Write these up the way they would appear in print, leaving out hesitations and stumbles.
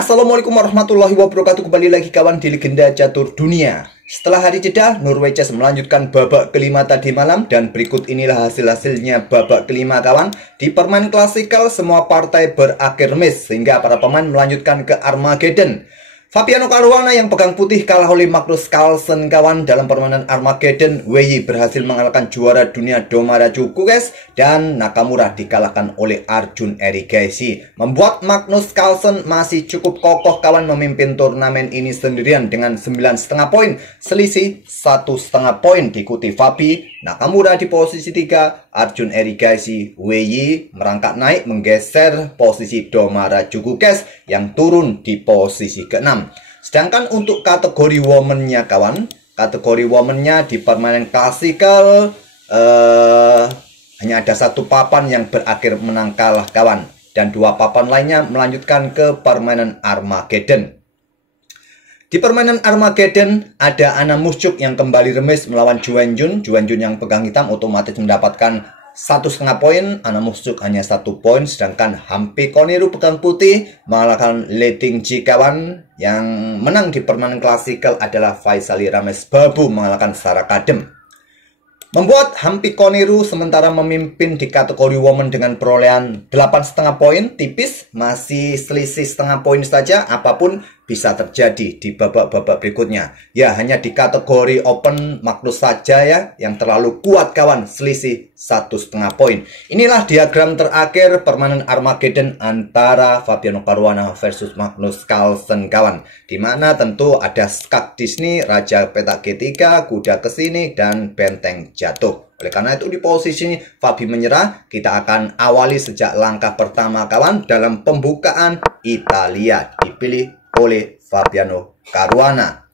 Assalamualaikum warahmatullahi wabarakatuh. Kembali lagi kawan di Legenda Catur Dunia. Setelah hari jeda, Norwegian melanjutkan babak kelima tadi malam. Dan berikut inilah hasil-hasilnya babak kelima kawan. Di permain klasikal semua partai berakhir remis, sehingga para pemain melanjutkan ke Armageddon. Fabiano Caruana yang pegang putih kalah oleh Magnus Carlsen kawan. Dalam permainan Armageddon, Wei berhasil mengalahkan juara dunia Domara Djokovic, dan Nakamura dikalahkan oleh Arjun Erigaisi. Membuat Magnus Carlsen masih cukup kokoh kawan memimpin turnamen ini sendirian dengan 9,5 poin, selisih 1,5 poin. Diikuti Fabi Nakamura di posisi 3, Arjun Erigaisi, Wei merangkak naik menggeser posisi Domara Djokovic yang turun di posisi ke-6. Sedangkan untuk kategori woman-nya kawan, kategori woman-nya di permainan klasikal hanya ada satu papan yang berakhir menang kalah kawan, dan dua papan lainnya melanjutkan ke permainan Armageddon. Di permainan Armageddon ada Anna Muschuk yang kembali remis melawan Juan Jun. Juan Jun yang pegang hitam otomatis mendapatkan 1,5 poin, Anna Muschuk hanya 1 poin. Sedangkan Hampi Koniru pegang putih mengalahkan Leading Ji kawan. Yang menang di permainan klasikal adalah Faisali Rames Babu mengalahkan Sarah Kadem. Membuat Hampi Koniru sementara memimpin di kategori woman dengan perolehan 8,5 poin, tipis, masih selisih setengah poin saja. Apapun bisa terjadi di babak-babak berikutnya. Ya, hanya di kategori open Magnus saja ya yang terlalu kuat kawan, selisih 1,5 poin. Inilah diagram terakhir permainan Armageddon antara Fabiano Caruana versus Magnus Carlsen kawan. Dimana tentu ada skak Disney, Raja Petak G3, kuda kesini, dan benteng jatuh. Oleh karena itu di posisi ini Fabi menyerah. Kita akan awali sejak langkah pertama kawan. Dalam pembukaan Italia dipilih oleh Fabiano Caruana.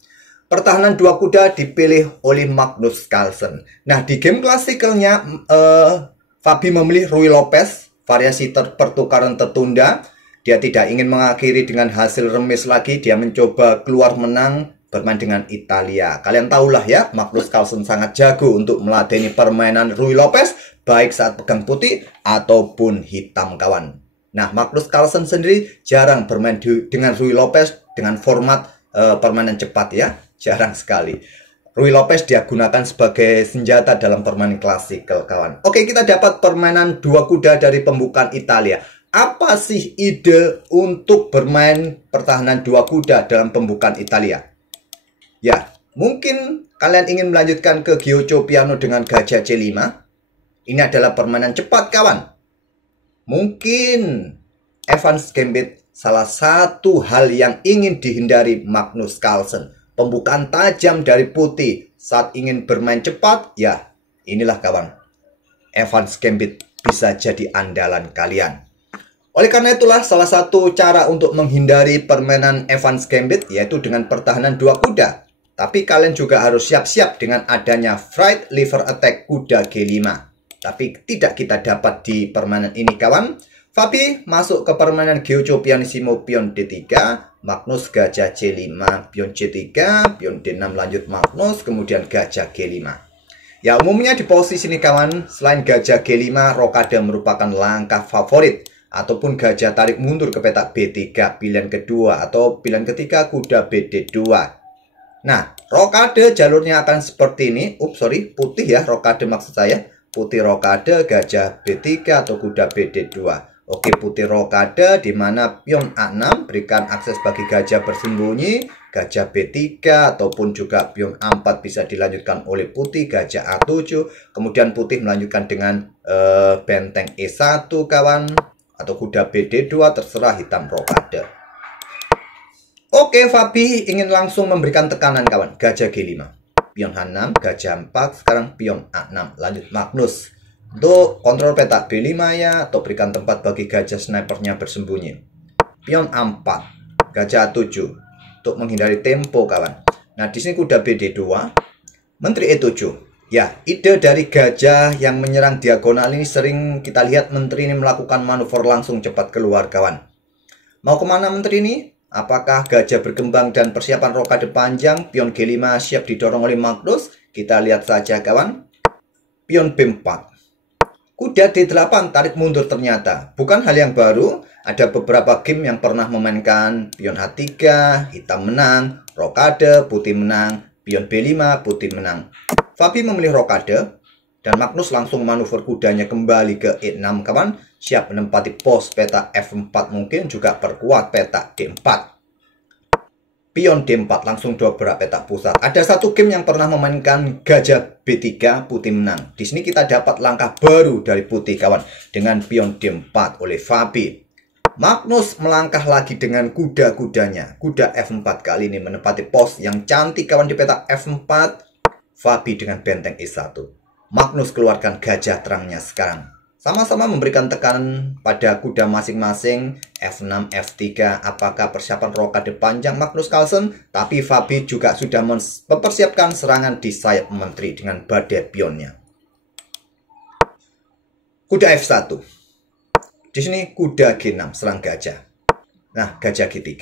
Pertahanan dua kuda dipilih oleh Magnus Carlsen. Nah, di game klasikalnya Fabi memilih Ruy Lopez, variasi pertukaran tertunda. Dia tidak ingin mengakhiri dengan hasil remis lagi. Dia mencoba keluar menang bermain dengan Italia. Kalian tahulah ya, Magnus Carlsen sangat jago untuk meladeni permainan Ruy Lopez, baik saat pegang putih ataupun hitam kawan. Nah, Magnus Carlsen sendiri jarang bermain dengan Ruy Lopez dengan format permainan cepat ya. Jarang sekali. Ruy Lopez dia gunakan sebagai senjata dalam permainan klasikal kawan. Oke, kita dapat permainan dua kuda dari pembukaan Italia. Apa sih ide untuk bermain pertahanan dua kuda dalam pembukaan Italia? Ya, mungkin kalian ingin melanjutkan ke Giocho Piano dengan gajah C5. Ini adalah permainan cepat kawan. Mungkin Evans Gambit salah satu hal yang ingin dihindari Magnus Carlsen. Pembukaan tajam dari putih saat ingin bermain cepat, ya inilah kawan. Evans Gambit bisa jadi andalan kalian. Oleh karena itulah salah satu cara untuk menghindari permainan Evans Gambit yaitu dengan pertahanan dua kuda. Tapi kalian juga harus siap-siap dengan adanya Fright Liver Attack kuda G5. Tapi tidak kita dapat di permainan ini kawan. Fabi masuk ke permainan Giocho Pianissimo pion D3, Magnus gajah C5, pion C3, pion D6 lanjut Magnus, kemudian gajah G5. Ya, umumnya di posisi ini kawan, selain gajah G5, rokade merupakan langkah favorit. Ataupun gajah tarik mundur ke petak B3, pilihan kedua, atau pilihan ketiga kuda BD2. Nah, rokade jalurnya akan seperti ini. Putih ya, rokade maksud saya. Putih rokade, gajah B3 atau kuda BD2. Oke, putih rokade di mana pion A6 berikan akses bagi gajah bersembunyi, gajah B3 ataupun juga pion A4 bisa dilanjutkan oleh putih, gajah A7, kemudian putih melanjutkan dengan benteng E1 kawan, atau kuda BD2 terserah hitam rokade. Oke, Fabi ingin langsung memberikan tekanan kawan, gajah G5, pion H6, gajah 4, sekarang pion A6, lanjut Magnus. Untuk kontrol petak B5 ya, atau berikan tempat bagi gajah snipernya bersembunyi. Pion A4, gajah A7 untuk menghindari tempo kawan. Nah, di sini kuda BD2, menteri E7. Ya, ide dari gajah yang menyerang diagonal ini sering kita lihat menteri ini melakukan manuver langsung cepat keluar kawan. Mau kemana menteri ini? Apakah gajah berkembang dan persiapan rokade panjang? Pion G5 siap didorong oleh Magnus. Kita lihat saja kawan. Pion B4. Kuda D8 tarik mundur ternyata. Bukan hal yang baru, ada beberapa game yang pernah memainkan pion H3, hitam menang, rokade, putih menang, pion B5, putih menang. Fabi memilih rokade, dan Magnus langsung manuver kudanya kembali ke E6 kawan. Siap menempati pos peta F4, mungkin juga perkuat peta D4. Pion D4 langsung dobrak peta pusat. Ada satu game yang pernah memainkan gajah B3, putih menang. Di sini kita dapat langkah baru dari putih kawan dengan pion D4 oleh Fabi. Magnus melangkah lagi dengan kuda-kudanya. Kuda F4 kali ini menempati pos yang cantik kawan di peta F4. Fabi dengan benteng E1. Magnus keluarkan gajah terangnya sekarang. Sama-sama memberikan tekanan pada kuda masing-masing. F6, F3, apakah persiapan rokade panjang Magnus Carlsen? Tapi Fabi juga sudah mempersiapkan serangan di sayap menteri dengan badai pionnya. Kuda F1. Di sini kuda G6, serang gajah. Nah, gajah G3.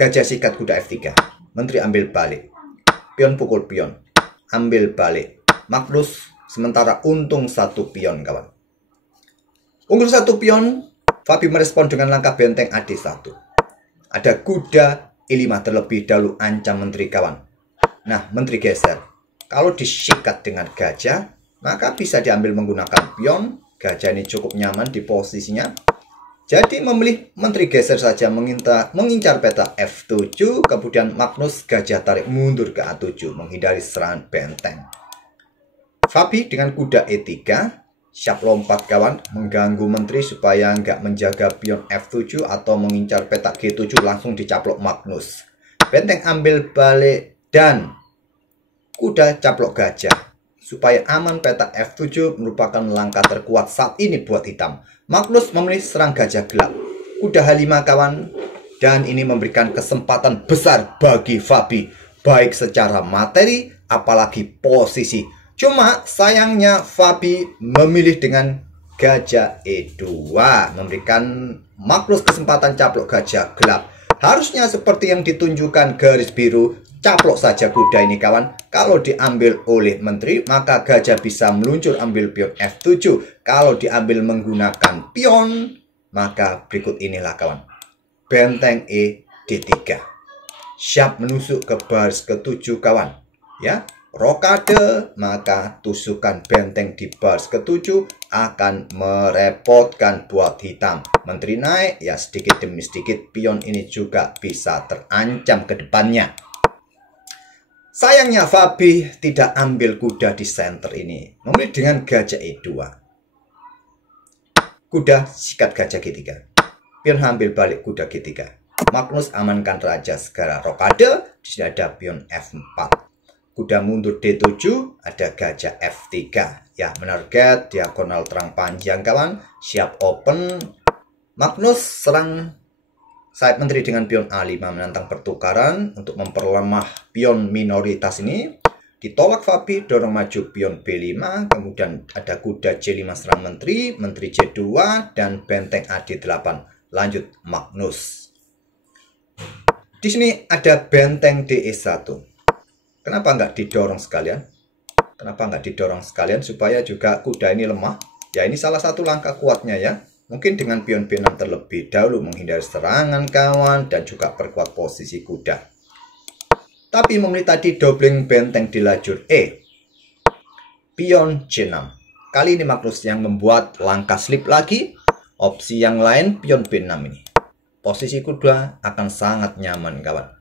Gajah sikat kuda F3. Menteri ambil balik. Pion pukul pion. Ambil balik. Magnus sementara untung satu pion kawan. Unggul satu pion, Fabi merespon dengan langkah benteng AD1. Ada kuda E5 terlebih dahulu ancam menteri kawan. Nah, menteri geser. Kalau disikat dengan gajah, maka bisa diambil menggunakan pion. Gajah ini cukup nyaman di posisinya. Jadi memilih menteri geser saja mengincar peta F7. Kemudian Magnus gajah tarik mundur ke A7 menghindari serangan benteng. Fabi dengan kuda E3 siap lompat kawan, mengganggu menteri supaya nggak menjaga pion F7 atau mengincar peta G7, langsung dicaplok Magnus. Benteng ambil balik dan kuda caplok gajah. Supaya aman peta F7 merupakan langkah terkuat saat ini buat hitam. Magnus memilih serang gajah gelap. Kuda H5 kawan, dan ini memberikan kesempatan besar bagi Fabi, baik secara materi apalagi posisi. Cuma sayangnya Fabi memilih dengan gajah E2, memberikan Magnus kesempatan caplok gajah gelap. Harusnya seperti yang ditunjukkan garis biru, caplok saja kuda ini kawan. Kalau diambil oleh menteri, maka gajah bisa meluncur ambil pion F7. Kalau diambil menggunakan pion, maka berikut inilah kawan. Benteng E D3. Siap menusuk ke baris ke-7 kawan. Ya. Rokade, maka tusukan benteng di baris ke-7 akan merepotkan buat hitam. Menteri naik, ya sedikit demi sedikit pion ini juga bisa terancam ke depannya. Sayangnya Fabi tidak ambil kuda di center ini. Memilih dengan gajah E2. Kuda sikat gajah G3. Pion ambil balik kuda G3. Magnus amankan raja segera rokade. Di sini ada pion F4. Kuda mundur D7, ada gajah F3. Ya, menarget diagonal terang panjang kawan. Siap open. Magnus serang sayap menteri dengan pion A5 menantang pertukaran untuk memperlemah pion minoritas ini. Ditolak Fabi, dorong maju pion B5. Kemudian ada kuda C5 serang menteri, menteri C2, dan benteng AD8. Lanjut Magnus. Di sini ada benteng DE1. Kenapa nggak didorong sekalian? Kenapa nggak didorong sekalian supaya juga kuda ini lemah? Ya, ini salah satu langkah kuatnya ya. Mungkin dengan pion B6 terlebih dahulu menghindari serangan kawan dan juga perkuat posisi kuda. Tapi memilih tadi doubling benteng di lajur E. Pion C6. Kali ini Magnus yang membuat langkah slip lagi. Opsi yang lain pion B6 ini. Posisi kuda akan sangat nyaman kawan.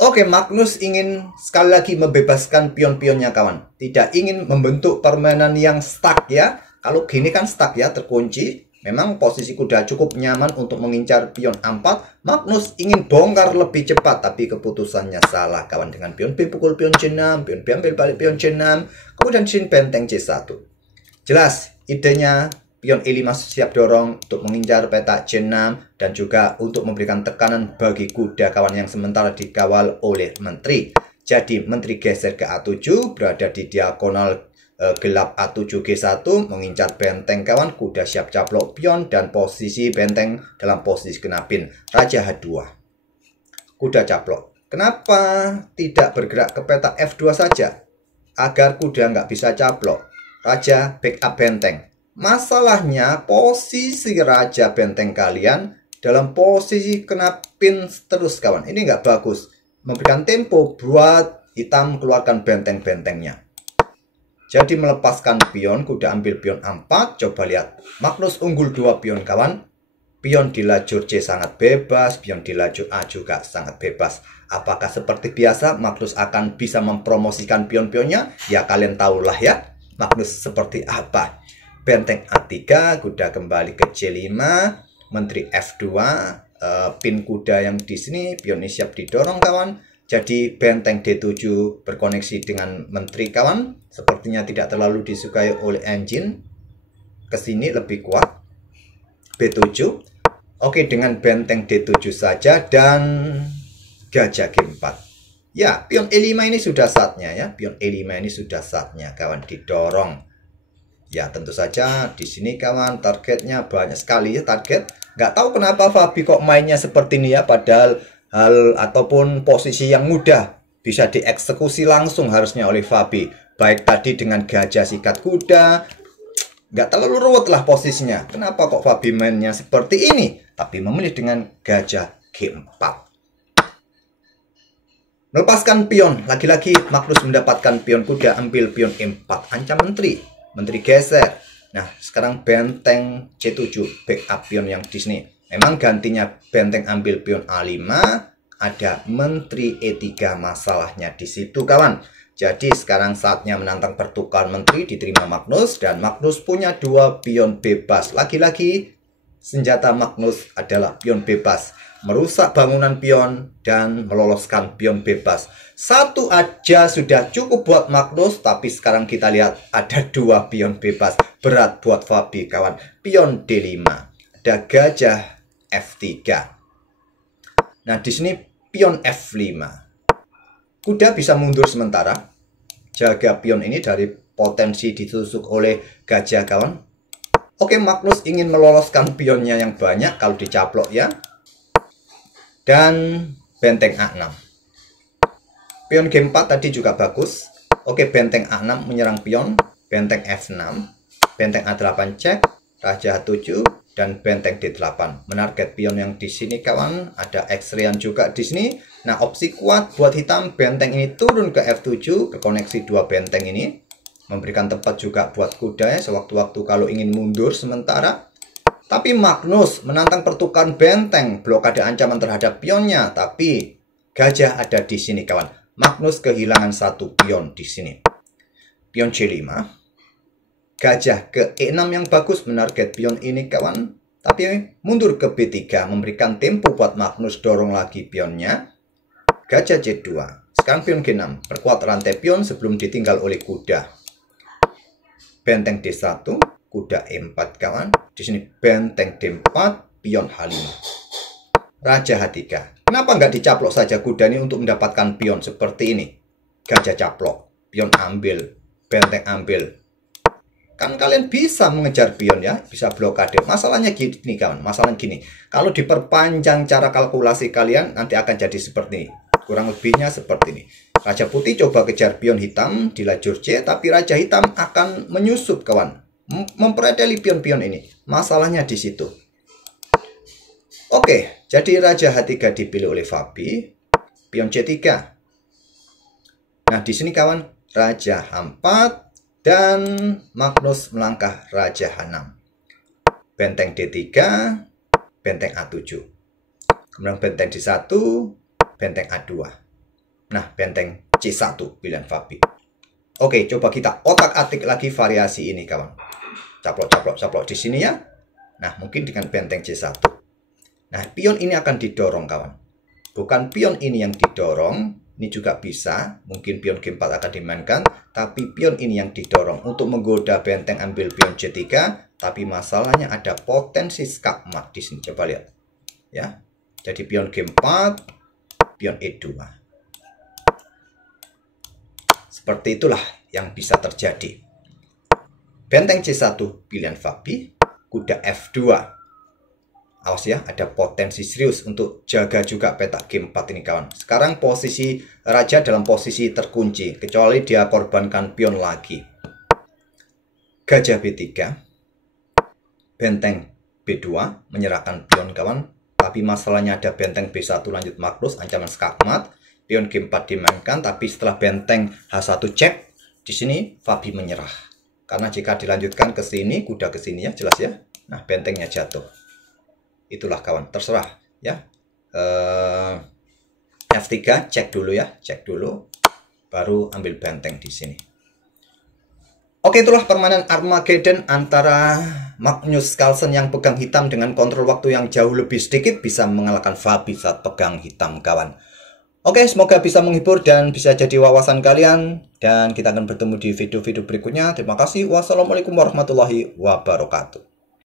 Oke, Magnus ingin sekali lagi membebaskan pion-pionnya kawan. Tidak ingin membentuk permainan yang stuck ya. Kalau gini kan stuck ya, terkunci. Memang posisi kuda cukup nyaman untuk mengincar pion A4. Magnus ingin bongkar lebih cepat, tapi keputusannya salah kawan. Dengan pion B pukul pion C6, pion B ambil balik pion C6. Kemudian sin benteng C1. Jelas, idenya pion E5 siap dorong untuk mengincar peta C6 dan juga untuk memberikan tekanan bagi kuda kawan yang sementara dikawal oleh menteri. Jadi menteri geser ke A7, berada di diagonal gelap A7 G1, mengincar benteng kawan. Kuda siap caplok pion dan posisi benteng dalam posisi kena pin. Raja H2. Kuda caplok. Kenapa tidak bergerak ke peta F2 saja? Agar kuda nggak bisa caplok. raja backup benteng. Masalahnya posisi raja benteng kalian dalam posisi kena pin terus kawan. Ini nggak bagus. Memberikan tempo buat hitam keluarkan benteng-bentengnya. Jadi melepaskan pion, kuda ambil pion A4. Coba lihat. Magnus unggul 2 pion kawan. Pion di lajur C sangat bebas. Pion di lajur A juga sangat bebas. Apakah seperti biasa Magnus akan bisa mempromosikan pion-pionnya? Ya kalian tahulah ya. Magnus seperti apa. Benteng A3, kuda kembali ke C5. Menteri F2. Pin kuda yang di sini. Pion ini siap didorong kawan. Jadi benteng D7 berkoneksi dengan menteri kawan. Sepertinya tidak terlalu disukai oleh engine. Kesini lebih kuat. B7. Oke, dengan benteng D7 saja dan gajah G4. Ya, pion E5 ini sudah saatnya ya. Pion E5 ini sudah saatnya kawan didorong. Ya, tentu saja di sini kawan targetnya banyak sekali ya target. Nggak tahu kenapa Fabi kok mainnya seperti ini ya. Padahal hal ataupun posisi yang mudah bisa dieksekusi langsung harusnya oleh Fabi. Baik tadi dengan gajah sikat kuda. Nggak terlalu ruwet lah posisinya. Kenapa kok Fabi mainnya seperti ini? Tapi memilih dengan gajah G4. Melepaskan pion. Lagi-lagi Magnus mendapatkan pion kuda. Ambil pion E4. Ancam menteri. Menteri geser. Nah sekarang benteng C7. Backup pion yang di sini. Memang gantinya benteng ambil pion A5, ada menteri E3 masalahnya di situ kawan. Jadi sekarang saatnya menantang pertukaran menteri diterima Magnus dan Magnus punya 2 pion bebas. Lagi-lagi senjata Magnus adalah pion bebas, merusak bangunan pion dan meloloskan pion bebas. Satu aja sudah cukup buat Magnus, tapi sekarang kita lihat ada 2 pion bebas. Berat buat Fabi kawan. Pion D5, ada gajah F3. Nah, di sini pion F5. Kuda bisa mundur sementara. Jaga pion ini dari potensi ditusuk oleh gajah kawan. Oke, Magnus ingin meloloskan pionnya yang banyak kalau dicaplok ya. Dan benteng A6. Pion G4 tadi juga bagus. Oke, benteng A6 menyerang pion. Benteng F6. Benteng A8 cek. Raja H7 dan benteng D8 menarget pion yang di sini kawan. Ada X-rayan juga di sini. Nah, opsi kuat buat hitam benteng ini turun ke F7 ke koneksi 2 benteng ini. Memberikan tempat juga buat kuda ya sewaktu-waktu kalau ingin mundur sementara. Tapi Magnus menantang pertukaran benteng, blokade ancaman terhadap pionnya, tapi gajah ada di sini kawan. Magnus kehilangan 1 pion di sini. Pion C5. Gajah ke E6 yang bagus menarget pion ini kawan. Tapi mundur ke B3 memberikan tempo buat Magnus dorong lagi pionnya. Gajah C2. Sekarang pion G6. Perkuat rantai pion sebelum ditinggal oleh kuda. Benteng D1. Kuda E4 kawan. Di sini benteng D4. Pion H5. Raja H3. Kenapa nggak dicaplok saja kuda ini untuk mendapatkan pion seperti ini? Gajah caplok. Pion ambil. Benteng ambil. Kan kalian bisa mengejar pion ya, bisa blokade. Masalahnya gini kawan, masalahnya gini. Kalau diperpanjang cara kalkulasi kalian, nanti akan jadi seperti ini. Kurang lebihnya seperti ini. Raja putih coba kejar pion hitam di lajur C, tapi raja hitam akan menyusup kawan. Mempredeli pion-pion ini. Masalahnya di situ. Oke, jadi raja H3 dipilih oleh Fabi. Pion C3. Nah, di sini kawan, raja H4. Dan Magnus melangkah raja H6. Benteng D3, benteng A7. Kemudian benteng D1, benteng A2. Nah, benteng C1 pilihan Fabi. Oke, coba kita otak-atik lagi variasi ini kawan. Caplok di sini ya. Nah, mungkin dengan benteng C1. Nah, pion ini akan didorong kawan. Bukan pion ini yang didorong. Ini juga bisa, mungkin pion G4 akan dimainkan, tapi pion ini yang didorong untuk menggoda benteng ambil pion C3, tapi masalahnya ada potensi skakmat di sini. Coba lihat. Ya. Jadi pion G4, pion E2. Seperti itulah yang bisa terjadi. Benteng C1 pilihan Fabi, kuda F2. Awas ya, ada potensi serius untuk jaga juga petak G4 ini kawan. Sekarang posisi raja dalam posisi terkunci, kecuali dia korbankan pion lagi. gajah B3, benteng B2, menyerahkan pion kawan. Tapi masalahnya ada benteng B1 lanjut maklus, ancaman skakmat. Pion G4 dimainkan, tapi setelah benteng H1 cek, di sini Fabi menyerah. Karena jika dilanjutkan ke sini, kuda ke sini ya, jelas ya. Nah, bentengnya jatuh. Itulah kawan, terserah ya. F3 cek dulu ya, cek dulu. Baru ambil benteng di sini. Oke, itulah permainan Armageddon antara Magnus Carlsen yang pegang hitam dengan kontrol waktu yang jauh lebih sedikit bisa mengalahkan Fabi saat pegang hitam kawan. Oke, semoga bisa menghibur dan bisa jadi wawasan kalian. Dan kita akan bertemu di video-video berikutnya. Terima kasih. Wassalamualaikum warahmatullahi wabarakatuh.